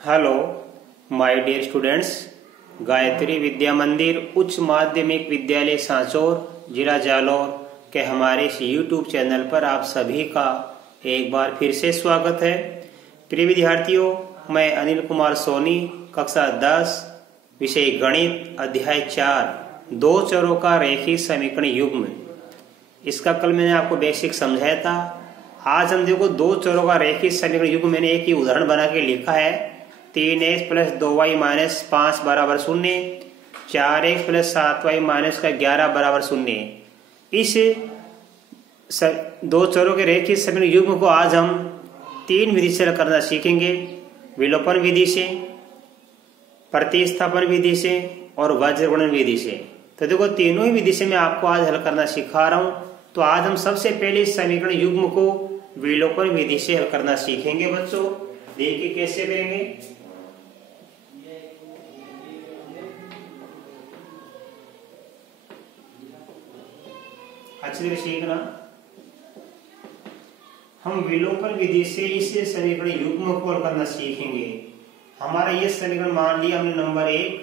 Hello my dear students. Gayatri Vidya Mandir उच्च माध्यमिक विद्यालय सांचौर जिला जालौर के हमारे इस यूट्यूब चैनल पर आप सभी का एक बार फिर से स्वागत है। प्रिय विद्यार्थियों, मैं अनिल कुमार सोनी, कक्षा 10, विषय गणित, अध्याय 4, दो चरों का रेखीय समीकरण युग्म। इसका कल मैंने आपको बेसिक समझाया था। आज हम देखो दो चरों का रेखीय समीकरण युग्म मैंने एक ही उदाहरण बना के लिखा है। 3x + 2y - 5 = 0, 4x + 7y - 11 = 0। इस दो चरों के रेखीय समीकरण युग्म को आज हम तीन विधि से हल करना सीखेंगे। विलोपन विधि से, प्रतिस्थापन विधि से और वज्रगुणन विधि से। तो देखो तीनों ही विधि से मैं आपको आज हल करना सिखा रहा हूं। तो आज हम सबसे पहले इस समीकरण युग्म को विलोपन विधि से हल करना सीखेंगे। बच्चों देखिए कैसे करेंगे। अच्छी तरह सीखना। हम विलोपन विधि से इस समीकरण युग्म को हल करना सीखेंगे। हमारा ये समीकरण मान लिया हमने नंबर 1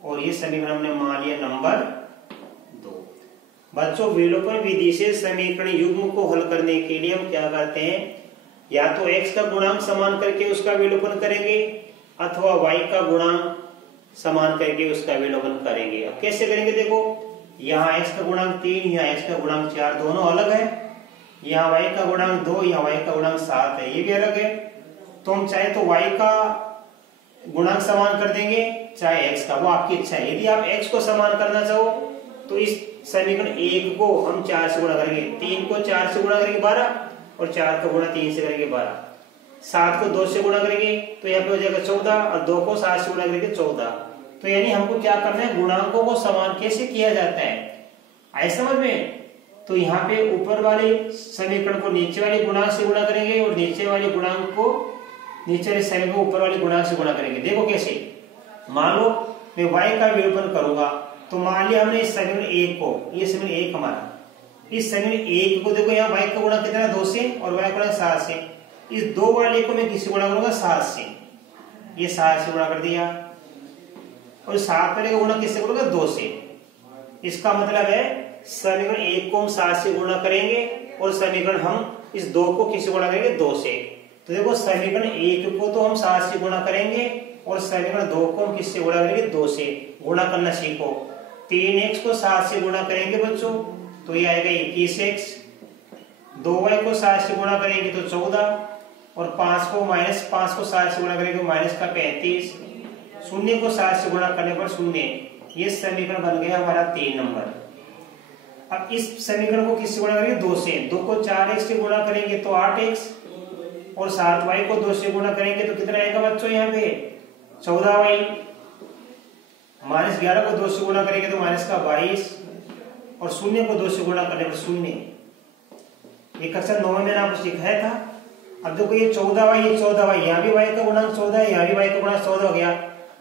और ये समीकरण हमने मान लिया नंबर 2। बच्चों विलोपन विधि से समीकरण युग्म को हल करने के लिए हम क्या करते हैं, या तो x का गुणांक समान करके उसका विलोपन करेंगे अथवा y का गुणांक समान करके उसका विलोपन करेंगे। अब कैसे करेंगे देखो, यहाँ x का गुणांक 3, यहाँ x का गुणांक 4 दोनों अलग है। यहाँ y का गुणांक 2, यहाँ y का गुणांक 7 है, ये भी अलग है। तो हम चाहे तो y का गुणांक समान कर देंगे, चाहे x का, वो आपकी इच्छा है। यदि आप x को समान करना चाहो तो इस समीकरण 1 को हम 4 से गुणा करेंगे, 3 को 4 से गुणा करेंगे 12 और 4 का गुणा 3 से करेंगे 12, 7 को 2 से गुणा करेंगे तो यहाँ पे हो जाएगा 14 और 2 को 7 से गुणा करेंगे 14। तो यानी हमको क्या करना है, गुणांकों को समान कैसे किया जाता है, आए समझ में। तो यहाँ पे ऊपर वाले समीकरण को नीचे वाले गुणांक से गुणा करेंगे और नीचे वाले गुणांक को नीचे वाले समीकरण को ऊपर वाले गुणांक से गुणा करेंगे। देखो कैसे, मान लो मैं y का विलोपन करूंगा तो मान लिया हमने इस समीकरण 1 को, ये समीकरण 1 हमारा, इस समीकरण 1 को देखो यहाँ y का गुणा कितना 2 से और y का गुणा 7 से। इस दो वाले को मैं किससे गुणा करूंगा, 7 से, ये 7 से गुणा कर दिया और 7 वाले का गुणा किससे करूंगा, 2 से। इसका मतलब है समीकरण 1 को हम 7 से गुणा करेंगे और समीकरण हम इस 2 को किससे गुणा करेंगे, 2 से। तो देखो समीकरण 1 को तो हम 7 से गुणा करेंगे और समीकरण 2 को हम किससे गुणा करेंगे, 2 से। गुणा करना सीखो। 3x को 7 से गुणा करेंगे बच्चों तो ये आएगा 21x, 2y को 7 से गुणा करेंगे तो 14 और 5 को 7 से गुणा करेंगे तो -35, 0 को 7 से गुणा करने पर 0। ये समीकरण बन गया हमारा 3 नंबर। अब इस समीकरण को किससे गुणा करेंगे, 2 से। 2 को 4x से गुणा करेंगे तो 8x और 7y को 2 से गुणा करेंगे तो कितना आएगा बच्चों, यहाँ पे 14y। -11 को 2 से गुणा करेंगे तो -22 और 0 को 2 से गुणा करने पर 0। ये कक्षा 9 में मैंने आपको सिखाया था। अब देखो ये 14y, ये 14y, यहाँ भी y का गुणांक 14 है, यहाँ भी y का गुणांक 14 हो गया।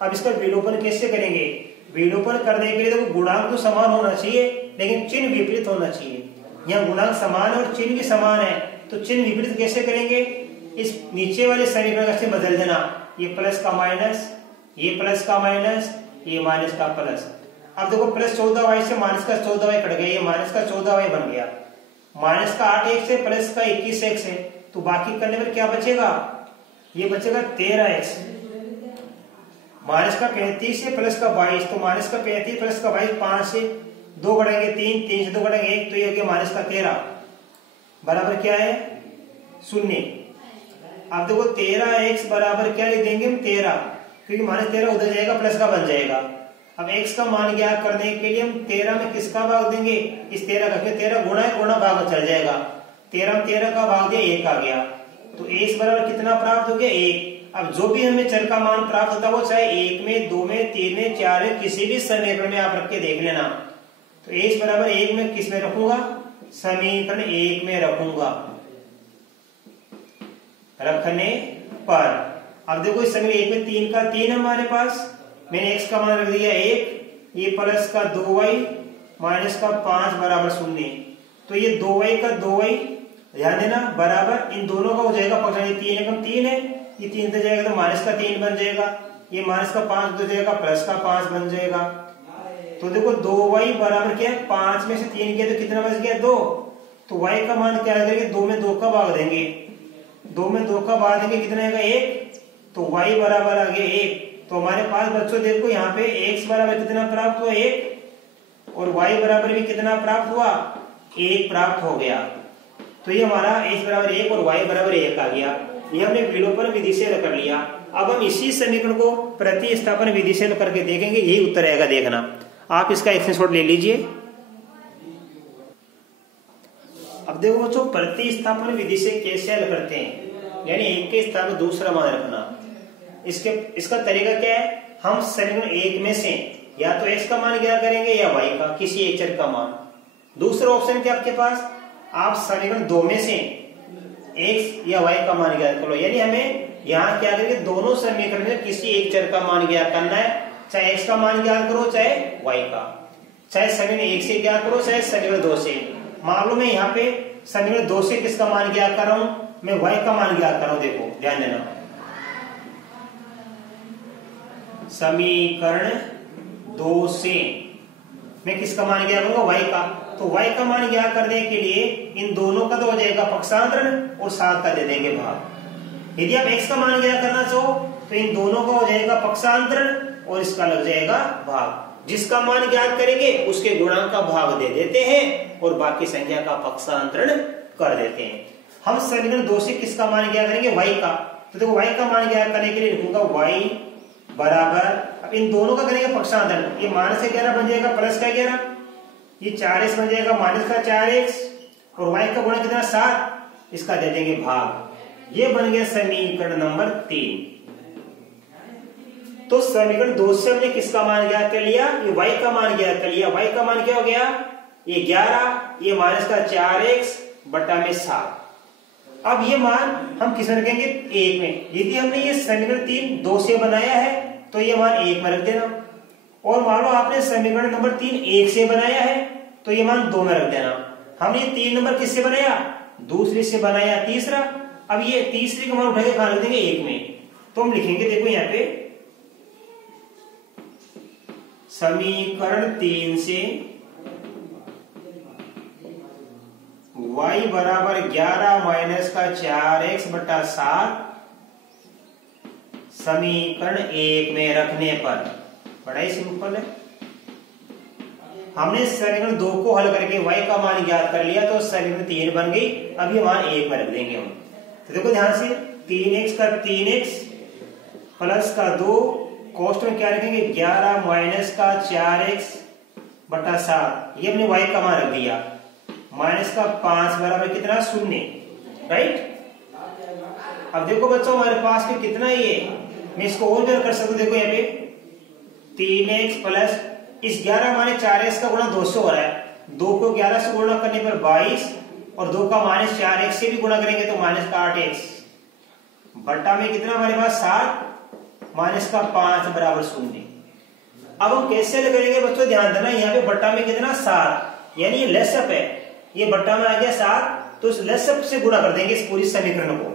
अब इसका विलोपन कैसे करेंगे, विलोपन करने के लिए देखो गुणांक तो समान होना चाहिए लेकिन चिन्ह विपरीत होना चाहिए। यहाँ गुणांक समान है और चिन्ह भी समान है, तो चिन्ह विपरीत कैसे करेंगे, इस नीचे वाले समीकरण से बदल देना। ये प्लस का माइनस, ये प्लस का माइनस, ये माइनस का प्लस। अब देखो प्लस 14y से माइनस का 14y कट गया, ये माइनस का 14y बन गया। माइनस का 8x से प्लस का 21x है, तो बाकी करने पर क्या बचेगा, ये बचेगा 13x। माइनस का 35 से प्लस का 22, तो माइनस का 35 प्लस का 22, 5 से 2 घटाएंगे 3, 3 से 2 घटाएंगे 1, तो ये हो गया माइनस का 13 बराबर क्या है, 0। अब देखो 13x बराबर क्या लिख देंगे हम, 13, क्योंकि -13 उधर जाएगा प्लस का बन जाएगा। अब x का मान ज्ञात करने के लिए हम 13 में किसका भाग देंगे, इस 13 का, क्योंकि 13 गुणा है, गुणा भाग में चल जाएगा। 13 में 13 का भाग दिया, 1 आ गया, तो x बराबर कितना प्राप्त हो गया, 1। अब जो भी हमें चर का मान प्राप्त होता है वो चाहे 1 में, 2 में, 3 में, 4 में, किसी भी समीकरण में आप रख के देख लेना। तो x बराबर 1 में किस में रखूंगा, समीकरण 1 में रखूंगा, रखने पर। अब देखो इस समीकरण 1 में 3 का 3 हमारे पास, मैंने x का मान रख दिया 1, ये प्लस का 2y माइनस का 5 बराबर 0। तो ये 2y का 2y ध्यान देना बराबर इन दोनों का हो जाएगा 5, 3 एकम 3 है ये 3 उधर जाएगा तो माइनस का 3 बन जाएगा, ये माइनस का 5 उधर जाएगा, प्लस का 5 बन जाएगा। तो देखो 2y बराबर क्या है, 5 में से 3 किया तो कितना बच गया 2। तो y का मान क्या करेंगे, 2 में 2 का भाग देंगे, 2 में 2 का भाग देंगे कितना आएगा 1, तो y बराबर आ गया 1। तो हमारे पास बच्चों देखो यहाँ पे x बराबर कितना प्राप्त हुआ 1 और y बराबर भी कितना प्राप्त हुआ 1 प्राप्त हो गया। तो ये हमारा x बराबर 1 और y बराबर 1 आ गया। ये हमने विलोपन विधि से कर लिया। अब हम इसी समीकरण को प्रतिस्थापन विधि से करके देखेंगे, यही उत्तर आएगा। देखना आप इसका स्क्रीनशॉट ले लीजिए। अब देखो बच्चों प्रतिस्थापन विधि से कैसे हल करते हैं, यानी एक के स्थान पर दूसरा मान रखना। इसका तरीका क्या है, हम समीकरण 1 में से या तो x का मान ज्ञात करेंगे या y का, किसी एक चर का मान। दूसरा ऑप्शन क्या आपके पास, आप समीकरण 2 में से x या y का मान ज्ञात करो। यानी हमें यहाँ क्या करेंगे, दोनों समीकरण में किसी एक चर का मान ज्ञात करना है, चाहे x का मान ज्ञात करो चाहे y का, चाहे समीकरण 1 से ज्ञात करो चाहे समीकरण 2 से। मान लो मैं यहाँ पे समीकरण 2 से किसका मान ज्ञात कर रहा हूं, मैं y का मान ज्ञात कर रहा हूं। देखो ध्यान देना, समीकरण 2 से मैं किसका मान ज्ञात करूंगा, y का। तो y का मान ज्ञात करने के लिए इन दोनों का तो हो जाएगा पक्षांतरण और 7 का दे देंगे भाग। यदि आप x का मान ज्ञात करना चाहो तो इन दोनों का हो जाएगा पक्षांतरण और इसका लग जाएगा भाग। जिसका मान ज्ञात करेंगे उसके गुणांक का भाग दे देते हैं और बाकी संख्या का पक्षांतरण कर देते हैं। हम समीकरण 2 से किसका मान ज्ञात करेंगे, y का। तो देखो y का मान ज्ञात करने के लिए लिखूंगा y बराबर, अब इन दोनों का करेंगे पक्षांतरण, ये माइनस का 11 बन जाएगा प्लस का 11, ये 4x बन जाएगा माइनस का 4x और y का गुणा कितना 7, इसका दे देंगे भाग। ये बन गया समीकरण नंबर 3। तो समीकरण 2 से हमने किसका मान ज्ञात कर लिया, ये y का मान ज्ञात कर लिया। y का मान क्या हो गया, ये 11, ये माइनस का 4x बटा में 7। अब ये मान हम किस में रखेंगे, 1 में। यदि हमने ये समीकरण 3 2 से बनाया है तो ये मान 1 में रख देना, और मान लो आपने समीकरण नंबर 3 1 से बनाया है तो ये मान 2 में रख देना। हमने 3 नंबर किससे बनाया, दूसरे से बनाया, तीसरा। अब ये तीसरे का मान उठाकर कहां रख देंगे, 1 में। तो हम लिखेंगे देखो यहाँ पे समीकरण 3 से y बराबर 11 माइनस का 4x बटा 7 समीकरण 1 में रखने पर, बड़ा ही सिंपल है। हमने समीकरण 2 को हल करके y का मान ज्ञात कर लिया तो समीकरण 3 बन गई। अब ये मान 1 में रख देंगे हम। तो देखो ध्यान से, 3x का 3x प्लस का 2, कोष्ट में क्या रखेंगे 11 माइनस का 4x बटा 7, ये हमने y का मान रख दिया। माइनस का 5 बराबर कितना 0, राइट। अब देखो बच्चों हमारे पास में कितना है, ये मैं इसको और भी कर सकता हूं। देखो यहाँ पे 3x प्लस इस 11 माने 4x का गुणा 2 से हो रहा है, 2 को 11 से गुणा करने पर 22 और 2 का माइनस 4x से भी गुणा करेंगे तो माइनस का 8x बटा में कितना हमारे पास 7 माइनस का 5 बराबर 0। अब हम कैसे करेंगे बच्चों, ध्यान देना, यहाँ पे बटा में कितना 7, यानी ये लेसअप है, ये बट्टा में आ गया 7, तो इस लेसअप से गुणा कर देंगे इस पूरी समीकरण को।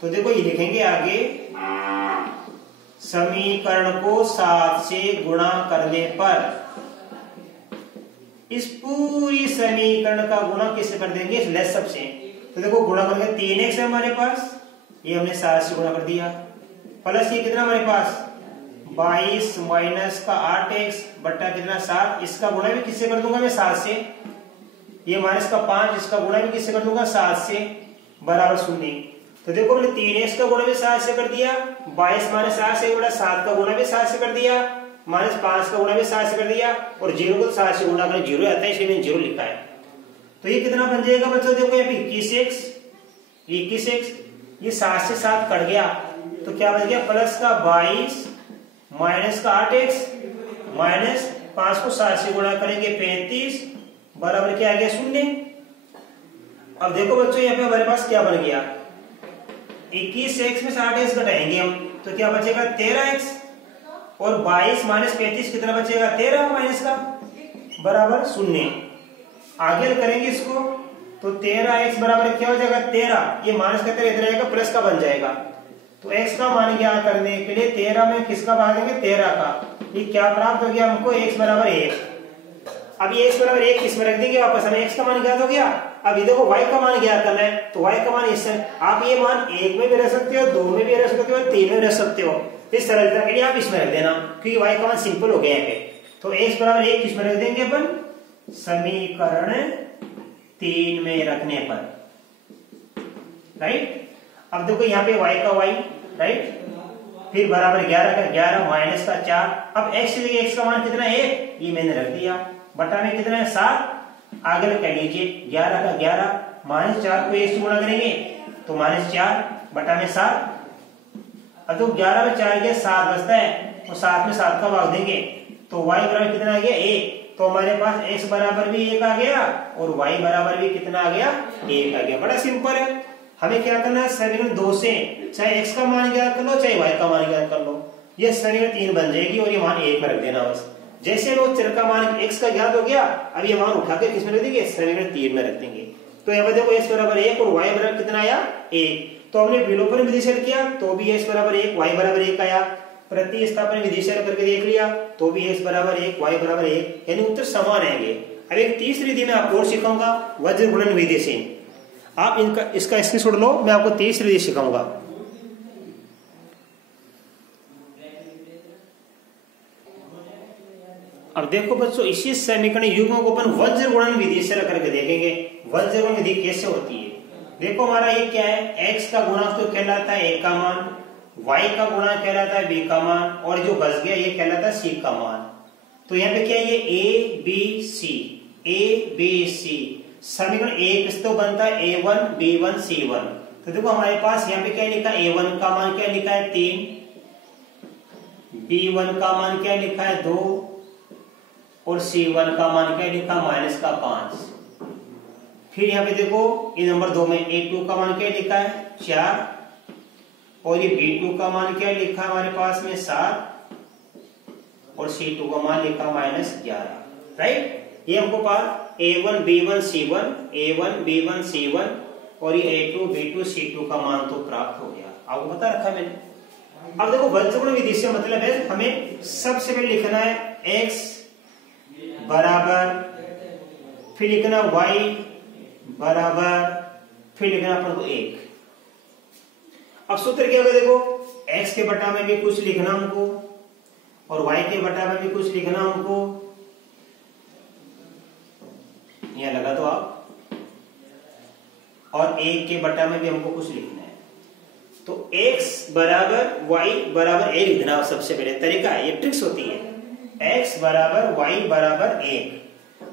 तो देखो ये लिखेंगे आगे, समीकरण को 7 से गुणा करने पर इस पूरी समीकरण का गुणा किससे कर देंगे, इस लेसअप से। तो देखो गुणा करेंगे 3x है हमारे पास, ये हमने 7 से गुणा कर दिया, प्लस ये कितना हमारे पास 22 माइनस का 8x बट्टा कितना 7, इसका गुणा भी किससे कर दूंगा मैं 7 से, ये माइनस का 5, इसका गुणा भी किससे कर दूंगा 7 से, बराबर 0। तो देखो हमने 3x का गुणा भी 7 से कर दिया, 22 माइनस 7 से बड़ा 7 का गुणा भी 7 से कर दिया, माइनस 5 का गुणा भी 7 से कर दिया, और 0 को 7 से गुणा करें 0 आता है, इसलिए मैंने 0 लिखा है। तो ये कितना बन जाएगा बच्चों, देखो यहाँ पे 21x, ये 7 से 7 कट गया तो क्या बच गया, प्लस का 22 माइनस का 8x माइनस 5 को 7 से गुणा करेंगे 35 बराबर क्या आ गया 0। अब देखो बच्चों यहाँ पे हमारे पास क्या बन गया, 21x में से 8x घटाएंगे हम तो क्या बचेगा 13x, और 22 माइनस 35 कितना बचेगा 13 माइनस का बराबर 0। आगे करेंगे इसको तो 13x बराबर क्या हो जाएगा 13, ये माइनस का 13 इधर आएगा प्लस का बन जाएगा, तो x का मान ज्ञात करने के लिए 13 में किसका भागेंगे 13 का। ये क्या प्राप्त हो गया हमको x बराबर 1। अब ये x बराबर 1 किसमें रख देंगे वापस, हमें x का मान ज्ञात हो गया। अब ये देखो y का मान ज्ञात करना है, तो y का मान इससे आप ये मान 1 में भी रख सकते हो, 2 में भी रख सकते हो, 3 में रख सकते हो। इस सरलता के लिए आप इसमें रख देना क्योंकि y का मान सिंपल हो गया है। तो x बराबर 1 किसमें रख देंगे अपन, समीकरण 3 में रखने पर, राइट। अब देखो यहाँ पे y का y, राइट, फिर बराबर 11 का 11 माइनस का 4। अब x की जगह x का मान कितना है 1, ये मैंने रख दिया, बटा में कितना है 7, आगे कह लीजिए 11 का 11 माइनस 4 को 1 से गुणा करेंगे तो माइनस 4 बटा में 7। अब तो 11 में 4 गया 7 बचता है, तो 7 में 7 का भाग देंगे तो y बराबर कितना आ गया 1। तो हमारे पास x बराबर भी 1 आ गया और y बराबर भी कितना आ गया 1 आ गया। बड़ा सिंपल है। हमें क्या करना है, समीकरण 2 से चाहे x का मान ज्ञात कर लो चाहे y का मान ज्ञात कर लो, ये समीकरण 3 बन जाएगी और ये मान 1 में रख देना बस। जैसे वो चर का मान x का ज्ञात हो गया, अब ये मान उठा के किसमें रख देंगे, समीकरण 3 में रख देंगे। तो यहाँ पर देखो x बराबर 1 और y बराबर कितना आया 1। तो हमने विलोपन विधि से किया तो भी x बराबर 1 y बराबर 1 आया, प्रतिस्थापन विधि से करके देख लिया तो भी x बराबर 1 y बराबर 1, यानी उत्तर समान आएंगे। अब एक तीसरी विधि में आपको और सिखाऊंगा, वज्र गुणन विधि से। आप इनका इसका स्क्रीनशॉट लो, मैं आपको तीसरी विधि सिखाऊंगा। अब देखो बच्चों, इसी समीकरण युग्म को अपन वज्र गुणन विधि से करके देखेंगे वज्र गुणन विधि कैसे होती है। देखो हमारा ये क्या है, x का गुणांक तो कहलाता है a का मान, y का गुणांक कहलाता है b का मान, और जो बच गया ये कहलाता है c का मान। तो यहाँ पे क्या है, ये a b c समीकरण एक तो बनता है a1 b1 c1। तो देखो हमारे पास यहाँ पे क्या लिखा है, a1 का मान क्या लिखा है 3, b1 का मान क्या लिखा है 2 और c1 का मान क्या लिखा माइनस का 5। फिर यहाँ पे देखो ये नंबर 2 में a2 का मान क्या लिखा है 4 और ये b2 का मान क्या लिखा हमारे पास में 7 और c2 का मान लिखा -11, राइट। ये हमको पास a1 b1 c1 a1 b1 c1 और ये a2 b2 c2 का मान तो प्राप्त हो गया, आपको बता रखा मैंने। अब देखो वज्र गुणन विधि से मतलब है हमें सबसे पहले लिखना है x बराबर, फिर लिखना y बराबर, फिर लिखना अपन को 1। अब सूत्र क्या होगा, देखो x के बटा में भी कुछ लिखना हमको और y के बटा में भी कुछ लिखना हमको, यहां लगा तो आप, और 1 के बटा में भी हमको कुछ लिखना है। तो x बराबर y बराबर 1 लिखना सबसे पहले तरीका है, ये ट्रिक्स होती है। x बराबर y बराबर 1।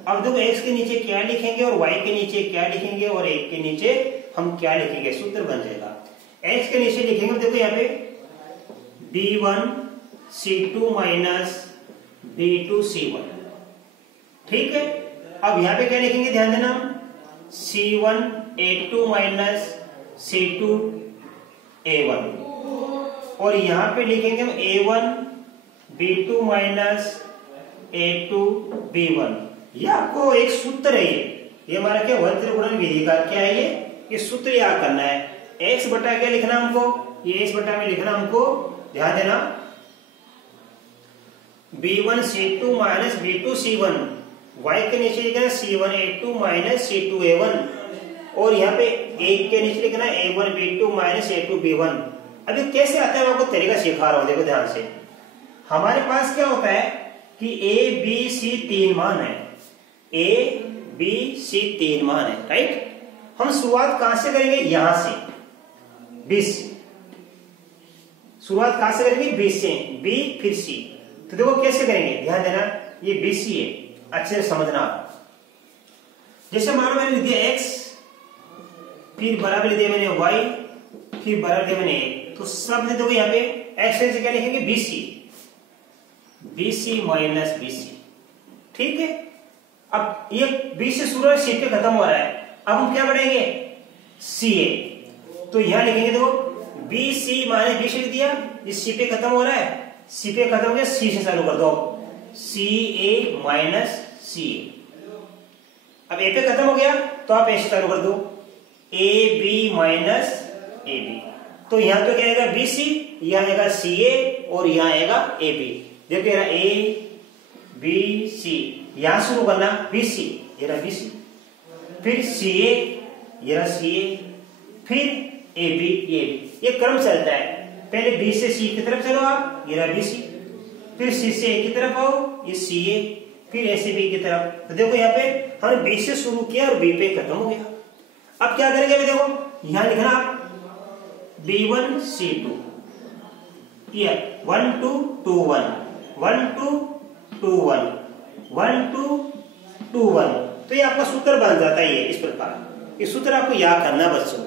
अब देखो x के नीचे क्या लिखेंगे और y के नीचे क्या लिखेंगे और 1 के नीचे हम क्या लिखेंगे, सूत्र बन जाएगा। x के नीचे लिखेंगे, देखो यहाँ पे b1 c2 minus b2 c1, ठीक है। अब यहाँ पे क्या लिखेंगे, ध्यान देना, c1 a2 minus c2 a1, और यहाँ पे लिखेंगे हम a1 b2 minus a2 b1। ये आपको एक सूत्र है, ये हमारा क्या वज्र गुणन विधि का क्या है, ये सूत्र याद करना है। x बटा क्या लिखना हमको, ये x बटा में लिखना हमको, ध्यान देना, b1 c2 minus b2 c1, y के नीचे लिखना c1 a2 minus c2 a1, और यहाँ पे 1 के नीचे लिखना a1 b2 minus a2 b1। अभी कैसे आता है मैं आपको तरीका सिखा रहा हूँ, देखो ध्यान से। हमारे पास क्या होता है कि a b c 3 मान है, a b c 3 मान है, राइट। हम शुरुआत कहां से करेंगे, यहां से 20, शुरुआत कहां से करेंगे 20 से, b फिर c। तो देखो कैसे करेंगे, ध्यान देना, ये bc है, अच्छे से समझना। जैसे मानो मैंने लिख दिया x, फिर बराबर लिख दिया मैंने y, फिर बराबर दिया मैंने 1, तो सब देखो यहाँ पे x से क्या लिखेंगे bc माइनस bc, ठीक है। अब ये b से शुरू है, c पे खत्म हो रहा है, अब हम क्या बढ़ेंगे ca, तो यहां लिखेंगे, देखो bc माइनस bc लिख दिया, इस c पे खत्म हो रहा है, c पे खत्म हो गया, c से चालू कर दो, ca माइनस ca। अब a पे खत्म हो गया तो आप a से चालू कर दो, ab माइनस ab। तो यहाँ पे क्या आएगा BC, यहाँ आएगा CA और यहाँ आएगा AB। देखो ये ABC, यहाँ शुरू करना BC, ये रहा BC, फिर CA, ये रहा CA, फिर AB, ये क्रम चलता है। पहले B से C की तरफ चलो आप, ये रहा BC, फिर C से A की तरफ आओ, ये CA, फिर A से B की तरफ। तो देखो यहाँ पे हमने B से शुरू किया और B पे खत्म हो गया। अब क्या करेंगे, अभी देखो यहाँ लिखना आप B1 C2, ये 1 2 2 1 1 2 2 1 1 2 2 1। तो ये आपका सूत्र बन जाता है। ये इस प्रकार ये सूत्र आपको याद करना, बच्चों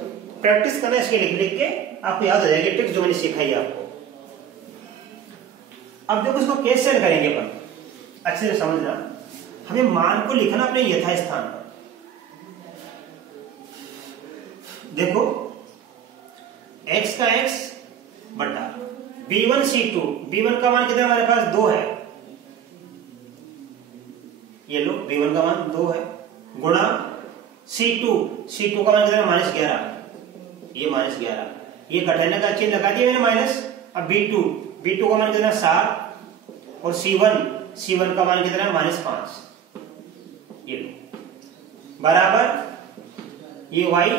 प्रैक्टिस करना, इसके लिख लिख के आपको याद हो जाएगी ट्रिक्स जो मैंने सिखाई आपको। अब देखो इसको कैसे करेंगे अपन, अच्छे से समझना। हमें मान को लिखना अपने यथास्थान पर। देखो x का x बटा B1 C2, B1 का मान कितना हमारे पास 2 है, ये लो B1 का मान 2 है, गुणा C2 का मान कितना -11, ये -11, ये घटाने का चिन्ह लगा दिया मैंने माइनस। अब B2 का मान कितना 7 और C1 का मान कितना -5, ये लो बराबर ये y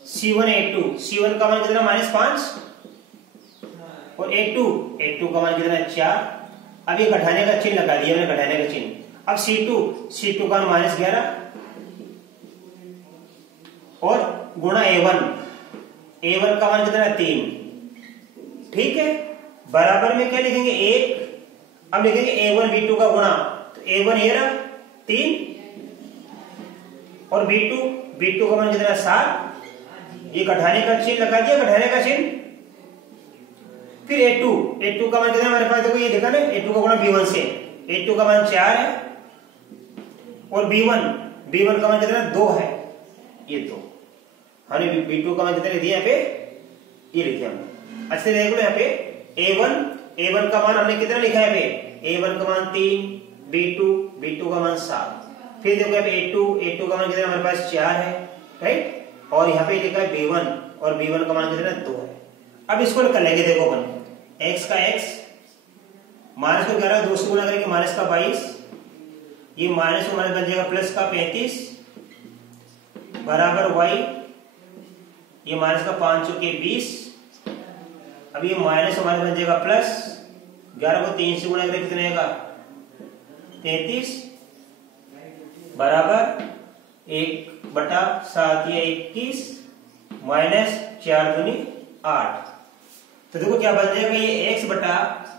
C1 A2 का मान कितना -5 और A2 का मान कितना 4। अब ये घटाने का चिन्ह लगा दिया मैंने, घटाने का चिन्ह। अब C2 का मान -11 और गुणा A1 का मान कितना 3, ठीक है। बराबर में क्या लिखेंगे 1। अब लिखेंगे A1 B2 का गुणा, तो A1 ये रहा 3 और B2 का मान कितना 7, ये घटाने का चिन्ह लगा दिया, घटाने का चिन्ह। फिर A2 का मान कितना हमारे पास, देखो ये देखा ना, A2 का गुणा B1 से, A2 का मान 4 है और B1 का मान कितना 2 है, ये 2। हमने B2 का मान कितना लिख दिया यहाँ पे, ये लिखा हमने। अच्छे से देखो यहाँ पे A1 का मान हमने कितना लिखा है यहाँ पे, A1 का मान 3, B2 का मान 7। फिर देखो यहाँ पे A2 का मान कितना हमारे पास 4 है, राइट। और यहाँ पे लिखा है B1 और B1 का मान कितना 2 है। अब इसको कर लेंगे, देखो अपन x का x माइनस को 11 2 से गुणा करेंगे माइनस का 22, ये माइनस को माइनस बन जाएगा प्लस का 35 बराबर y, ये माइनस का 5 चौके 20। अब ये माइनस को माइनस बन जाएगा प्लस, 11 को 3 से गुणा करेंगे कितना आएगा 33 बराबर 1/7 या 21 माइनस 4 दूनी 8। तो देखो क्या बन जाएगा, ये x बटा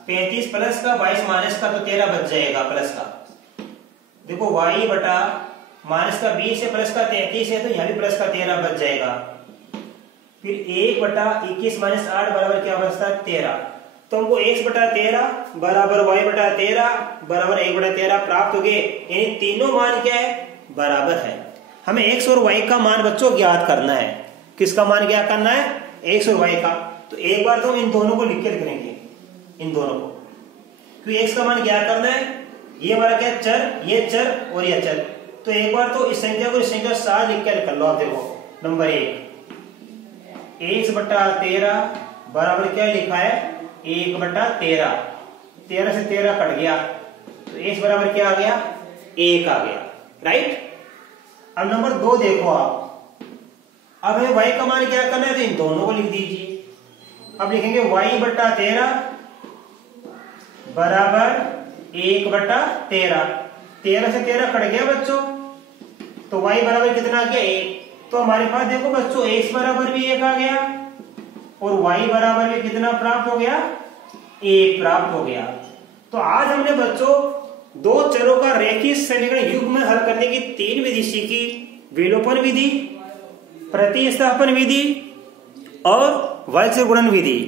35 प्लस का 22 माइनस का, तो 13 बच जाएगा प्लस का। देखो y बटा माइनस का 20 है प्लस का 33 है, तो यहाँ भी प्लस का 13 बच जाएगा। फिर 1/21 माइनस 8 बराबर क्या बचता है 13। तो हमको x बटा 13 बराबर y बटा 13 बराबर 1/13 प्राप्त हो गए। यानी तीनों मान क्या है, बराबर है। हमें x और y का मान बच्चों ज्ञात करना है। किसका मान ज्ञात करना है, x और y का। तो एक बार तो इन दोनों को लिख के लिखेंगे, इन दोनों को, क्योंकि x का मान ज्ञात करना है। ये हमारा क्या चर, ये चर और ये चर। तो एक बार तो इस संख्या को इस संख्या के साथ लिख के कर लो। आप देखो नंबर 1 x बटा 13 बराबर क्या लिखा है 1/13, 13 से 13 कट गया, तो x बराबर क्या आ गया 1 आ गया, राइट। अब नंबर 2 देखो आप, अब हमें y का मान क्या करना है, तो इन दोनों को लिख दीजिए। अब लिखेंगे y बटा 13 बराबर 1/13, 13 से 13 कट गया बच्चों, तो y बराबर कितना आ गया 1। तो हमारे पास देखो बच्चों x बराबर भी 1 आ गया और y बराबर भी कितना प्राप्त हो गया 1 प्राप्त हो गया। तो आज हमने बच्चों दो चरों का रेखीय समीकरण युग्म हल करने की 3 विधि सीखी, विलोपन विधि, प्रतिस्थापन विधि और वर्ग गुणन विधि।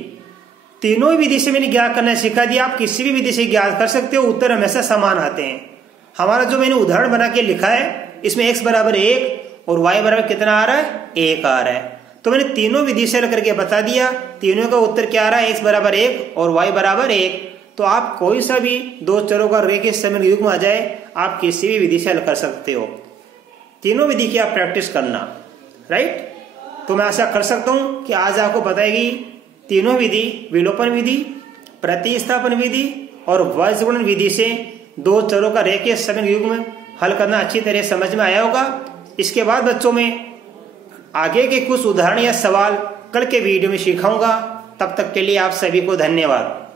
तीनों विधि से मैंने ज्ञात करना सिखा दिया। आप किसी भी विधि से ज्ञात कर सकते हो, उत्तर हमेशा समान आते हैं। हमारा जो मैंने उदाहरण बना के लिखा है इसमें x बराबर 1 और y बराबर कितना आ रहा है 1 आ रहा है। तो मैंने तीनों विधि से हल करके बता दिया, तीनों का उत्तर क्या आ रहा है x बराबर 1 और y बराबर 1। तो आप कोई सा भी दो चरों का रेखीय समीकरण युग्म आ जाए, आप किसी भी विधि से हल कर सकते हो। तीनों विधि की आप प्रैक्टिस करना, राइट। तो मैं आशा कर सकता हूं कि आज आपको बताएगी तीनों विधि, विलोपन विधि, प्रतिस्थापन विधि और वज्रगुणन विधि से दो चरों का रेखीय समीकरण युग्म हल करना अच्छी तरह समझ में आया होगा। इसके बाद बच्चों में आगे के कुछ उदाहरण या सवाल कल के वीडियो में सिखाऊंगा। तब तक के लिए आप सभी को धन्यवाद।